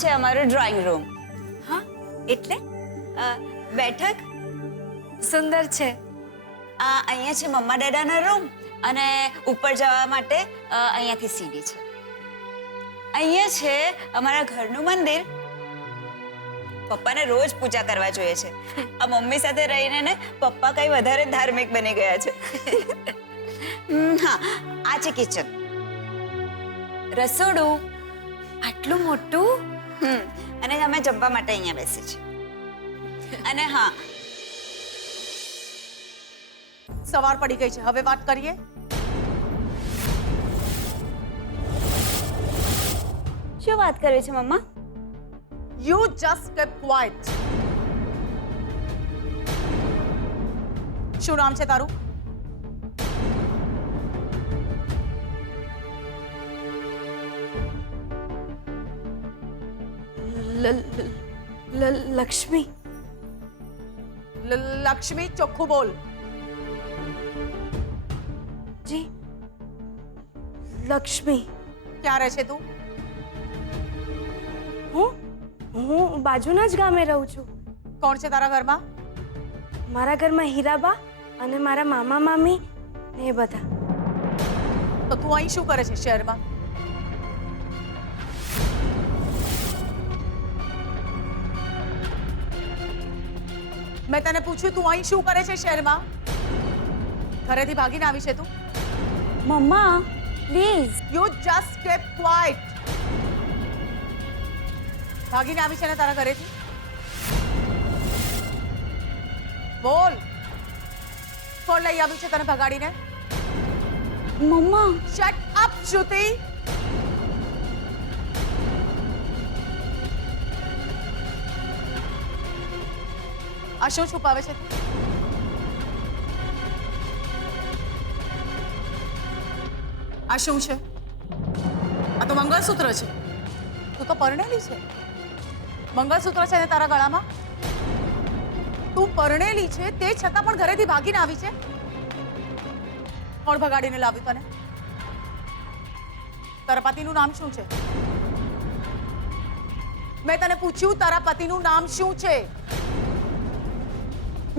છે અમારું drawing room. હા એટલે બેઠક સુંદર છે. આ અહીંયા છે મમ્મા દાદાના રૂમ અને ઉપર જવા માટે અહીંયાથી સીડી છે. અહીંયા છે અમારા ઘરનું મંદિર. પપ્પાને રોજ પૂજા કરવા જોઈએ છે. આ મમ્મી સાથે રહીને ને પપ્પા કઈ વધારે ધાર્મિક બની ગયા છે. હા, આ છે કિચન. રસોડું આટલું મોટું. અને અમે જમવા માટે અહીંયા બેસી છીએ. અને હા, સવાર પડી ગઈ છે, હવે વાત કરીએ. શું વાત કરે છે મમ્મા? You just keep quiet. શું નામ છે તારું? લક્ષ્મી. લક્ષ્મી, ચોખ્ખું બોલ. જી લક્ષ્મી. ક્યાં રહે છે તું? હું બાજુના જ ગામે રહું છું. કોણ છે તારા ઘરમાં? મારા ઘરમાં હીરાબા અને મારા મામા મામી ને એ બધા. તો તું અહીં શું કરે છે શહેરમાં? મેં તને પૂછ્યું તું અહીં શું કરે છે શહેરમાં? ઘરેથી ભાગીને આવી છે તું? મમ્મા please. You just keep quiet. ભાગીને આવી છે ને તારા ઘરેથી? બોલ. કોણ લઈ આવ્યું છે તને ભગાડીને? મમ્મા Shut up, શ્રુતિ. આ શું છુપાવે છે તું? આ શું છે? આ તો મંગળસૂત્ર છે. તું તો પરણેલી છે. મંગળસૂત્ર છે ને તારા ગળામાં? તું પરણેલી છે તે છતાં પણ ઘરેથી ભાગીને આવી છે. કોણ ભગાડીને લાવ્યું તને? તારા પતિનું નામ શું છે? મેં તને પૂછ્યું તારા પતિનું નામ શું છે?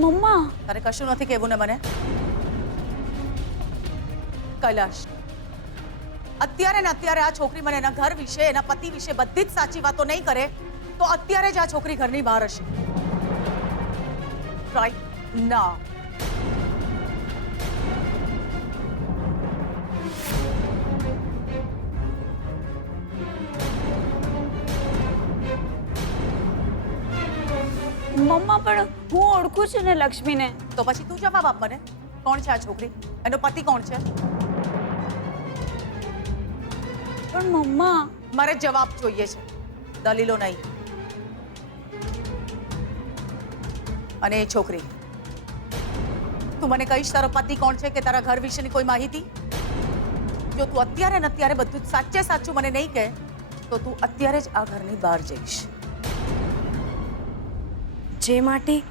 મમ્મા તારે કશું નથી કહેવું ને મને? કૈલાશ, અત્યારે ને અત્યારે આ છોકરી મને એના ઘર વિશે, એના પતિ વિશે બધી જ સાચી વાતો નહીં કરે તો અત્યારે જ આ છોકરી ઘરની બહાર હશે. રાઈટ ના. મમ્મા પણ હું ઓળખું છું ને લક્ષ્મીને. તો પછી તું જવાબ આપ મને. કોણ છે આ છોકરી? એનો પતિ કોણ છે? પણ મમ્મા મારે જવાબ જોઈએ છે, દલીલો નહીં. અને એ છોકરી, તું મને કહીશ તારો પતિ કોણ છે કે તારા ઘર વિશેની કોઈ માહિતી? જો તું અત્યારે ને અત્યારે બધું જ સાચે સાચું મને નહીં કહે તો તું અત્યારે જ આ ઘરની બહાર જઈશ. જે માટી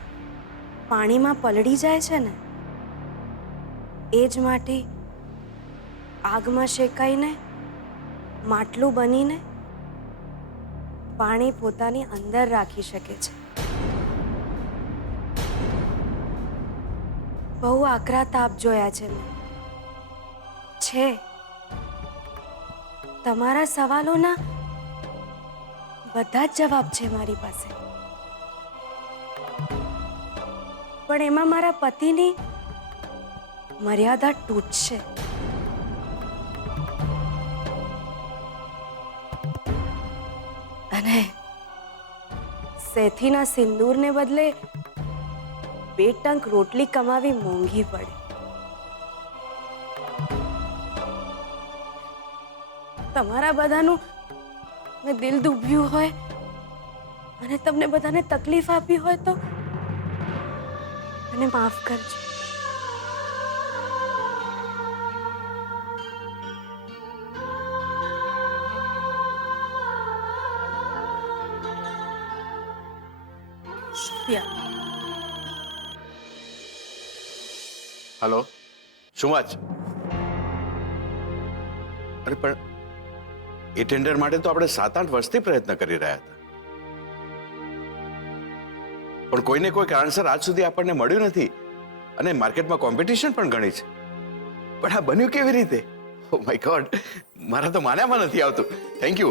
પાણીમાં પલળી જાય છે ને એ જ માટી આગમાં શેકાઈને માટલું બનીને પાણી પોતાની અંદર રાખી શકે છે. બહુ આકરા તાપ જોયા છે મેં. છે તમારા સવાલોના બધા જ જવાબ છે મારી પાસે. પણ એમાં મારા પતિની મર્યાદા તૂટશે. અને સેથીના સિંદૂરને બદલે 2 ટંક રોટલી કમાવી મોંઘી પડે. તમારા બધાનું મેં દિલ દુભ્યું હોય અને તમને બધાને તકલીફ આપી હોય તો મને માફ કરજો. हेलो શું વાત છે? અરે પણ એ ટેન્ડર માટે તો આપણે 7-8 વર્ષથી પ્રયત્ન કરી રહ્યા હતા. પણ કોઈને કોઈ કારણસર આજ સુધી આપણને મળ્યું નથી અને માર્કેટમાં કોમ્પિટિશન પણ ઘણી છે. પણ આ બન્યું કેવી રીતે? ઓ માય ગોડ, મારા તો માન્યામાં નથી આવતું. Thank you.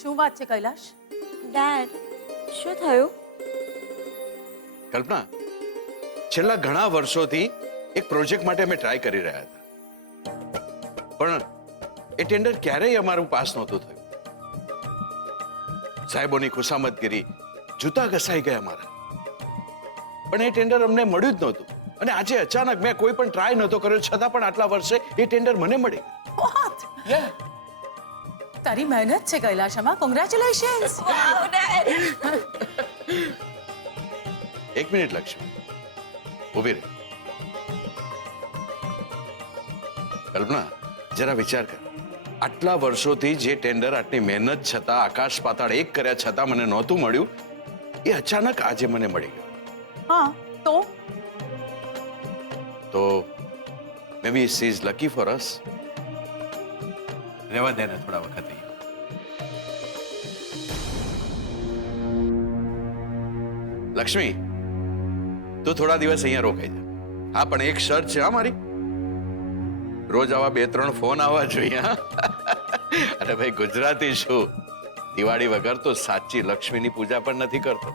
શું વાત છે કૈલાશ? ડેડ, શું થયું? કલ્પના, છેલ્લા ઘણા વર્ષોથી એક પ્રોજેક્ટ માટે અમે ટ્રાય કરી રહ્યા હતા, પણ એ ટેન્ડર ક્યારેય અમારું પાસ નહોતું થયું. સાહેબોની ખુશામતગીરી, જૂતા ઘસાઈ ગયા મારા, પણ એ ટેન્ડર અમને મળ્યું જ નહોતું. અને આજે અચાનક મેં કોઈ પણ ટ્રાય નહોતો કર્યો, છતાં પણ આટલા વર્ષે એ ટેન્ડર મને મળી. What? તારી મહેનત છે કૈલાશમાં. કોંગ્રેચ્યુલેશન્સ. એક મિનિટ લક્ષ્મી, ઉભી રહે. કલ્પના, જરા વિચાર કર. આટલા વર્ષોથી જે ટેન્ડર આટલી મહેનત છતાં, આકાશ પાતાળ એક કર્યા છતાં મને નહોતું મળ્યું, એ અચાનક આજે મને મળી ગયું. હા તો maybe she is lucky for us. રહેવા દે ને થોડા વખત. લક્ષ્મી, તું થોડા દિવસ અહીંયા રોકાઈ જા. હા, પણ એક શરત છે. હા મારી, રોજ આવા 2-3 ફોન આવવા જોઈએ. હા અરે ભાઈ, ગુજરાતી છું, દિવાળી વગર તો સાચી લક્ષ્મીની પૂજા પણ નથી કરતો.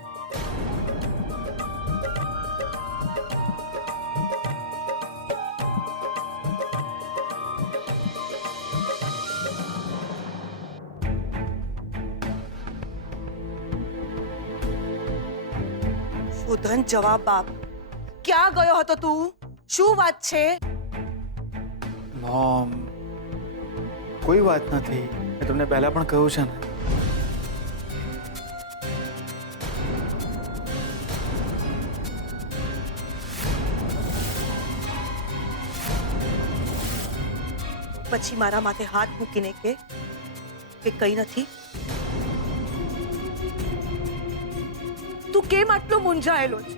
શોધન, જવાબ આપ. ક્યાં ગયો હતો તું? શું વાત છે? મોમ, કોઈ વાત નથી. મેં તમને પહેલા પણ કહ્યું છે ને. પછી મારા માથે હાથ મૂકીને કે કઈ નથી. તું કેમ આટલો મૂંઝાયેલો છે?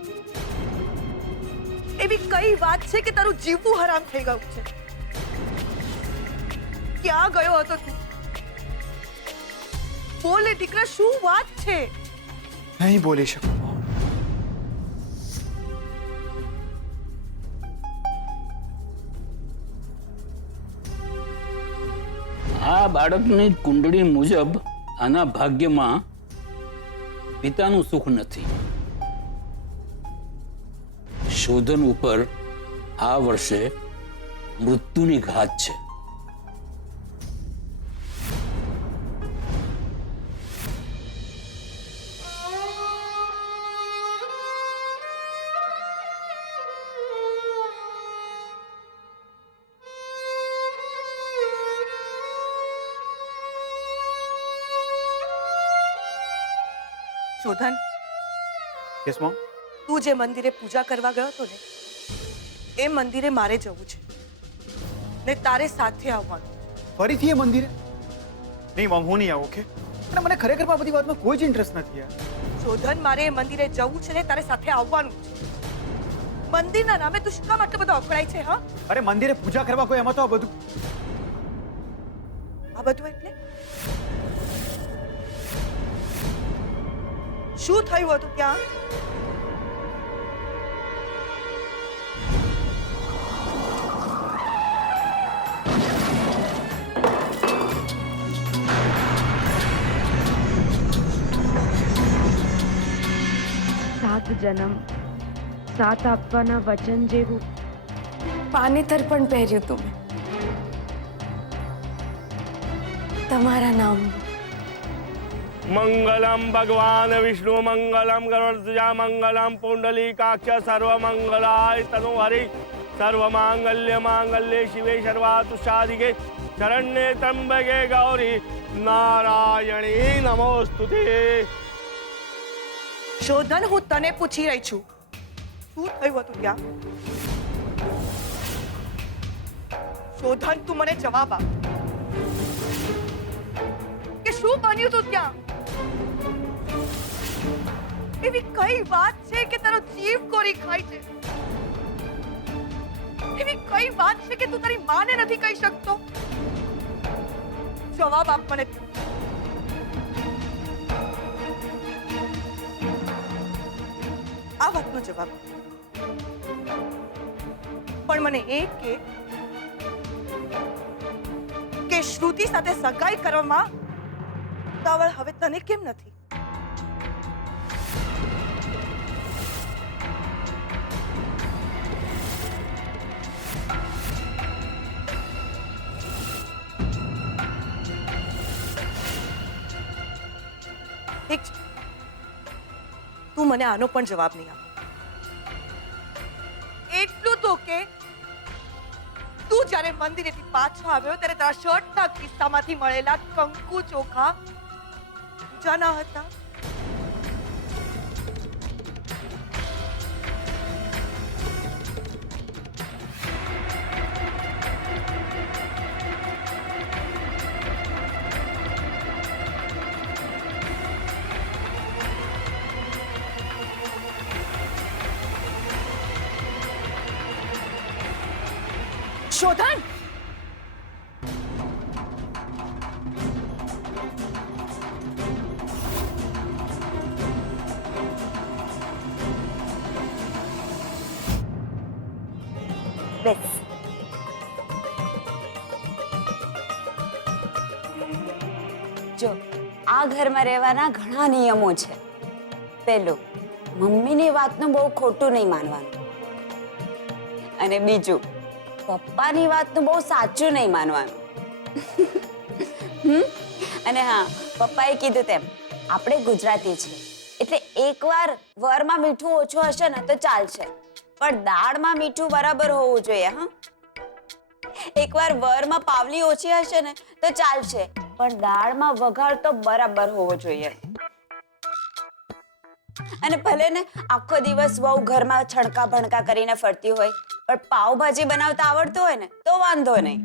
એવી કઈ વાત છે કે તારું જીવવું હરામ થઈ ગયું છે? ક્યાં ગયો હતો તું? બોલ ને દીકરા, શું વાત છે? નહીં બોલી શકું મોમ. આ બાળકની કુંડળી મુજબ આના ભાગ્યમાં પિતાનું સુખ નથી. શોધન ઉપર આ વર્ષે મૃત્યુની ઘાત છે. શોધન, યસ મોમ. તું જે મંદિરે પૂજા કરવા ગયો હતો ને, એ મંદિરે મારે જવું છે ને તારે સાથે આવવાનું. ફરીથી એ મંદિરે? નહીં મોમ, હું નહીં આવું. ઓકે? અને મને ખરેખર આ બધી વાતમાં કોઈ જ ઇન્ટરેસ્ટ નથી યાર. શોધન, મારે એ મંદિરે જવું છે ને તારે સાથે આવવાનું છે. મંદિરના નામે તું શું કામ આટલો બધો અકળાય છે? હા, અરે મંદિરે પૂજા કરવા કોઈ, એમાં તો આ બધું. આ બધું એટલે શું થયું હતું ત્યાં? સાત જન્મ, સાત આપવાના વચન જેવું પાનેતર પણ પહેર્યું તું મેં તમારા નામ. મંગલમ ભગવાન વિષ્ણુ મંગલમ ગરુડધ્વજા મંગલમ પુંડલીકાક્ષ સર્વમંગલાય તનુ હરિ સર્વમાંગલ્ય માંગલ્ય શિવે સર્વાતુષાધિકે શરણ્યે ત્રંબકે ગૌરી નારાયણી નમોસ્તુતે. શોધન, હું તને પૂછી રહી છું, શું થયું હતું ત્યાં? શોધન, તું મને જવાબ આપ કે શું બન્યું તું ત્યાં? એવી કઈ વાત છે કે તારો જીવ કોરી ખાય છે? એવી કઈ વાત છે કે તું તારી માને નથી કહી શકતો? જવાબ આપ મને. આ વાતનો જવાબ આપ. પણ મને એ કે શ્રુતિ સાથે સગાઈ કરવામાં ઉતાવળ હવે તને કેમ નથી? ઠીક છે, તું મને આનો પણ જવાબ નહીં આપ. એટલું તો કે તું જ્યારે મંદિરેથી પાછો આવ્યો ત્યારે તારા શર્ટના કિસ્સામાંથી મળેલા કંકુ ચોખા પૂજાના હતા. શોધન! બેસ. જો આ ઘરમાં રહેવાના ઘણા નિયમો છે. પહેલું, મમ્મીની વાતનું બહુ ખોટું નહીં માનવાનું. અને બીજું, પપ્પાની વાતનું બહુ સાચું નહીં માનવાનું. અને હા, પપ્પાએ કીધું તેમ આપણે ગુજરાતી છીએ એટલે એકવાર વરમાં મીઠું ઓછું હશે ને તો ચાલશે, પણ દાળમાં મીઠું બરાબર હોવું જોઈએ. હા, એકવાર વરમાં પાવલી ઓછી હશે ને તો ચાલશે, પણ દાળમાં વઘાર તો બરાબર હોવો જોઈએ. અને ભલે ને આખો દિવસ બહુ ઘરમાં છણકા ભણકા કરીને ફરતી હોય, પણ પાવભાજી બનાવતા આવડતું હોય ને તો વાંધો નહીં.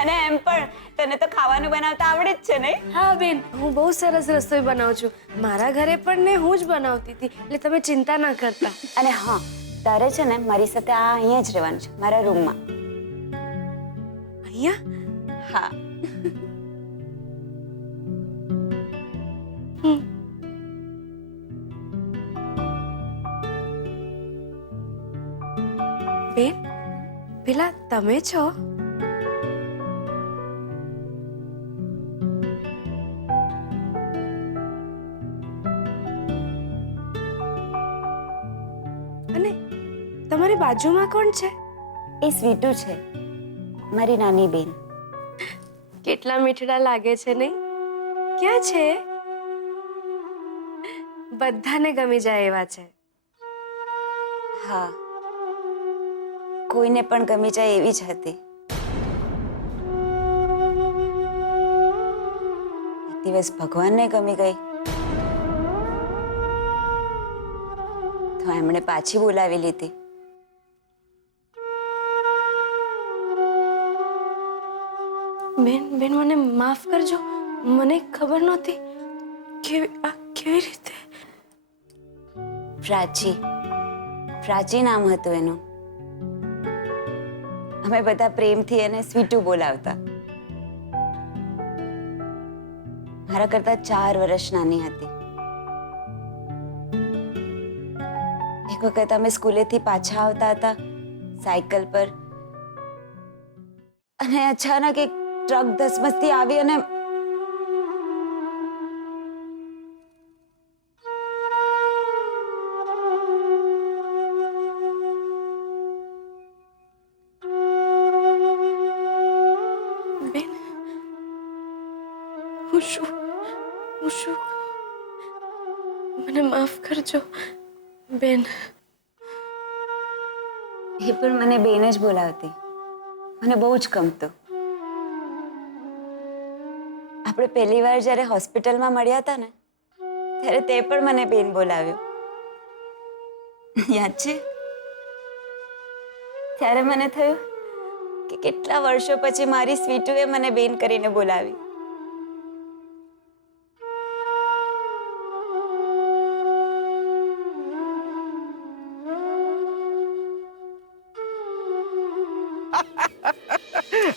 અને એમ પણ તને તો ખાવાનું બનાવતા આવડે જ છે નહીં? હા બેન, હું બહુ સરસ રસોઈ બનાવું છું. મારા ઘરે પણ ને હું જ બનાવતી હતી, એટલે તમે ચિંતા ના કરતા. અને હા, તારે છે ને મારી સાથે આ અહીંયા જ રહેવાનું છે, મારા રૂમમાં. અહીંયા? હા. બેન, પેલા તમે છો? અને તમારી બાજુમાં કોણ છે? એ સ્વીટુ છે, મારી નાની બેન. કેટલા મીઠડા લાગે છે નહીં? ક્યાં છે? બધાને ગમી જાય એવા છે. હા, કોઈને પણ ગમી જાય એવી જ હતી. એક દિવસ ભગવાનને ગમી ગઈ તો એમણે પાછી બોલાવી લીધી. બેન મને માફ કરજો, મને ખબર નહોતી. કેવી રીતે? પ્રાચી નામ હતું એનું. અમે બધા પ્રેમથી એને સ્વીટુ બોલાવતા. મારા કરતા 4 વર્ષ નાની હતી. એક વખત અમે સ્કૂલેથી પાછા આવતા હતા સાયકલ પર, અને અચાનક એક ટ્રક ધસમસથી આવી અને હું શું? મને માફ કરજો બેન. એ પણ મને બેન જ બોલાવતી. મને બહુ જ ગમતું. આપણે પહેલી વાર જ્યારે હોસ્પિટલમાં મળ્યા હતા ને ત્યારે તે પણ મને બેન બોલાવ્યો. યાદ છે? ત્યારે મને થયું કે કેટલા વર્ષો પછી મારી સ્વીટુએ મને બેન કરીને બોલાવી.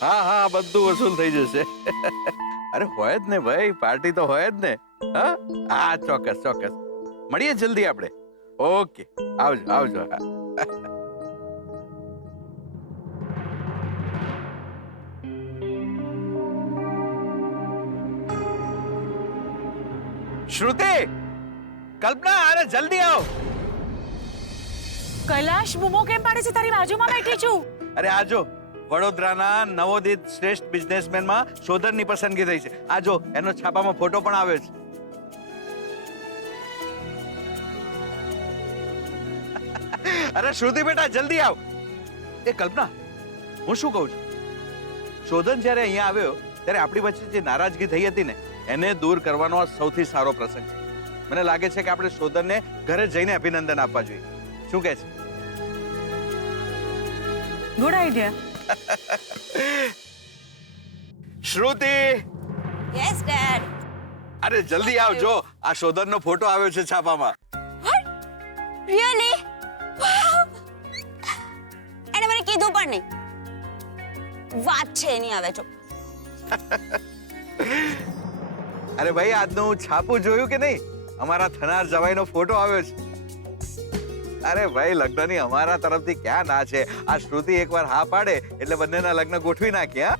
હા હા, બધું વસૂલ થઈ જશે. અરે હોય જ ને ભાઈ, પાર્ટી તો હોય જ ને. હા, ચોક્કસ ચોક્કસ. મળીએ જલ્દી આપણે. ઓકે, આવજો આવજો. હા. શ્રુતિ, કલ્પના, અરે જલ્દી આવો. કૈલાશ બૂમો કેમ પાડે છે? તારી બાજુમાં બેઠી છું. અરે આજો, વડોદરાના નવોદિત શ્રેષ્ઠ બિઝનેસમેનમાં શોધનની પસંદગી થઈ છે. આજો, એનો છાપામાં ફોટો પણ આવ્યો છે. અરે શ્રુતિ બેટા, જલ્દી આવ. એ કલ્પના, હું શું કહું છું, શોધન જ્યારે અહીંયા આવ્યો ત્યારે આપણી વચ્ચે જે નારાજગી થઈ હતી ને, એને દૂર કરવાનો આ સૌથી સારો પ્રસંગ છે. મને લાગે છે કે આપણે શોધનને ઘરે જઈને અભિનંદન આપવા જોઈએ. શું કહે છે? Good idea. Shruti, yes dad. અરે જલ્દી આવજો, આ શોધનનો ફોટો આવ્યો છે છાપામાં. રિયલી? વાવ! એને મને કીધું પણ નહીં. વાત છે એની આવે છો. અરે ભાઈ, આજનું છાપું જોયું કે નહીં? અમારા થનાર જવાઈનો ફોટો આવ્યો છે. અરે ભાઈ, લગ્નની અમારા તરફથી ક્યાં ના છે. આ શ્રુતિ એકવાર હા પાડે એટલે બંનેના લગ્ન ગોઠવી નાખીએ.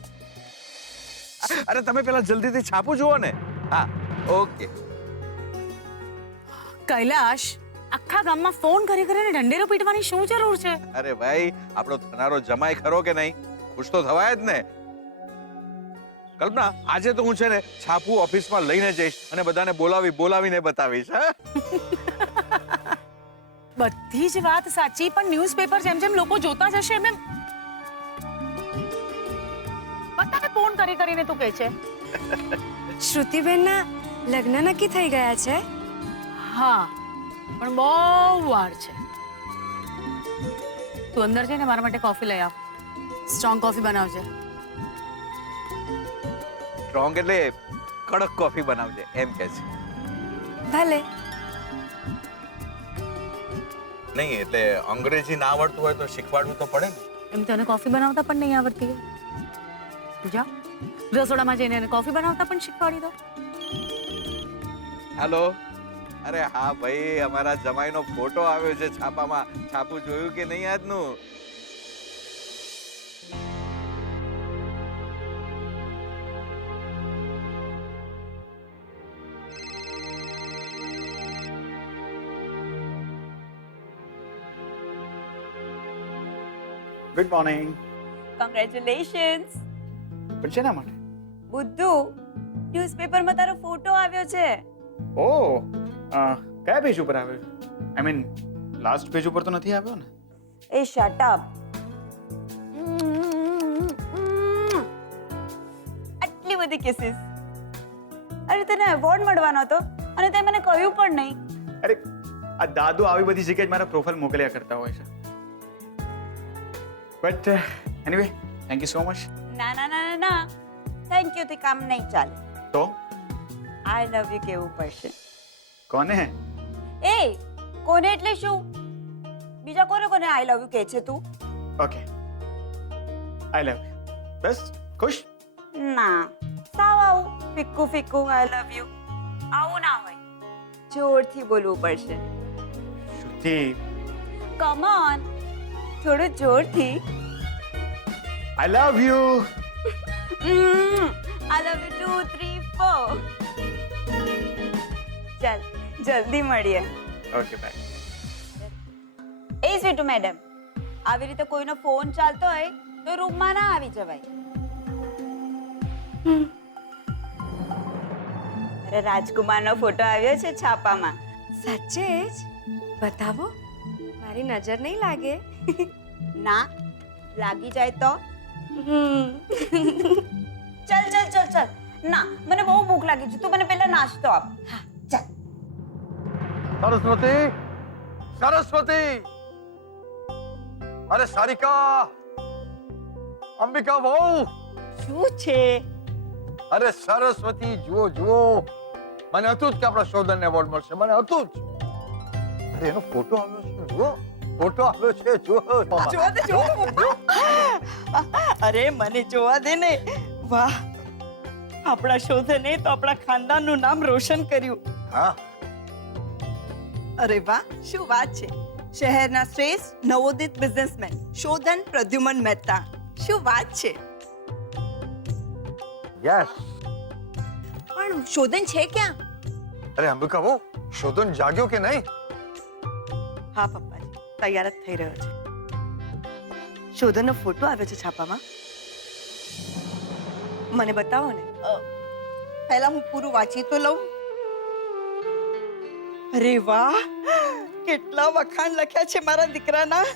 હા, અરે તમે પેલા જલ્દીથી છાપું જુઓ ને. હા, ઓકે. કૈલાશ, આખા ગામમાં ફોન કરી કરીને ઢંઢેરો પીટવાની શું જરૂર છે? અરે ભાઈ, આપણો થનારો જમાઈ ખરો કે નહીં, ખુશ તો થવાય જ ને. કલ્પના, આજે તો હું છે ને છાપું ઓફિસમાં લઈને જઈશ અને બધાને બોલાવીને બતાવીશ. હા, બધી જ વાત સાચી, પણ ન્યૂઝપેપર જેમ જેમ લોકો જોતા જશે એમ બધાને ફોન કરીને તું કહે છે. શ્રુતિબેનના લગ્ન નક્કી થઈ ગયા છે. હા, પણ બહુ વાર છે. તું અંદર જઈને મારા માટે કોફી લઈ આવ. Strong coffee બનાવજે. સ્ટ્રોંગ એટલે કડક કોફી બનાવજે એમ કે છે. ભલે. નહીં એટલે અંગ્રેજી ના આવડતું હોય તો શીખવાડવું તો પડે ને. એમ તને કોફી બનાવતા પણ નહીં આવડતી હોય. તું જા રસોડામાં જઈને એને કોફી બનાવતા પણ શીખવાડી દો. હાલો. અરે હા ભાઈ, અમારા જમાઈનો ફોટો આવ્યો છે છાપામાં. છાપું જોયું કે નહીં આજનું? Good morning. કોંગ્રેચ્યુલેશન્સ. પણ શેના માટે? બુદ્ધુ, ન્યૂઝપેપરમાં તારો ફોટો આવ્યો છે. ઓહ, કયા પેજ ઉપર આવ્યો? આઈ મીન લાસ્ટ પેજ ઉપર તો નથી આવ્યો ને? એ શટ અપ. આટલી બધી કિસીસ. અરે તને એવોર્ડ મળવાનો હતો અને તે મને કહ્યું પણ નહીં. અરે આ દાદુ આવી બધી જગ્યાએ મારા પ્રોફાઇલ મોકલ્યા કરતા હોય છે. But anyway, thank you so much. ના ના ના ના, થેન્ક યુ થી કામ નહીં ચાલે. તો આઈ લવ યુ કેવું પડશે. કોને? એ કોને એટલે શું? બીજા કોને કોને આઈ લવ યુ કહે છે તું? Okay, I love you. બસ ખુશ? ના, સાવ આવું ફિક્કું ફિક્કું આઈ લવ યુ આવું ના હોય. જોરથી બોલવું પડશે. શ્રુતિ, કમ ઓન, થોડું જોરથી. I love you. I love you 2 3 4. ચાલ જલ્દી મળીએ. Okay, bye. એ સ્વીટુ મેડમ, આવી રીતે કોઈનો ફોન ચાલતો હોય તો રૂમમાં ના આવી જવાય. અરે રાજકુમારનો ફોટો આવ્યો છે છાપામાં. સાચે જ? બતાવો, મારી નજર નહીં લાગે. ના લાગી જાય તો? હમ. ચલ ચલ ચલ ચલ. ના, મને બહુ ભૂખ લાગી છે, તું મને પહેલા નાસ્તો આપ. હા ચાલ. સરસ્વતી, સરસ્વતી, અરે સારિકા, અંબિકા બહુ, શું છે? અરે સરસ્વતી, જુઓ જુઓ, મને હતું જ કે આપણા શોધનને એવોર્ડ મળશે, મને હતું જ. અરે એનો ફોટો આવ્યો છે, જુઓ ફોટો આવ્યો છે, જુઓ. જોવા દે, જોવા દે. અરે મને જોવા દે ને. વાહ, આપણા શોધને તો આપણા ખાનદાનનું નામ રોશન કર્યું. હા, અરે વાહ, શું વાત છે! શહેરના શ્રેષ્ઠ નવોદિત બિઝનેસમેન શોધન પ્રદ્યુમન મહેતા. શું વાત છે! યસ. પણ શોધન છે ક્યાં? અરે અંબિકા બહુ શોધન જાગ્યો કે નહીં? હા પપ્પાજી, તૈયાર જ થઈ રહ્યો છે. શોધનનો ફોટો આવ્યો છે છાપામાં. મને બતાવો ને. પહેલા હું પૂરું વાંચી તો લઉં. અરે વાહ, કેટલા વખાણ લખ્યા છે મારા દીકરાના.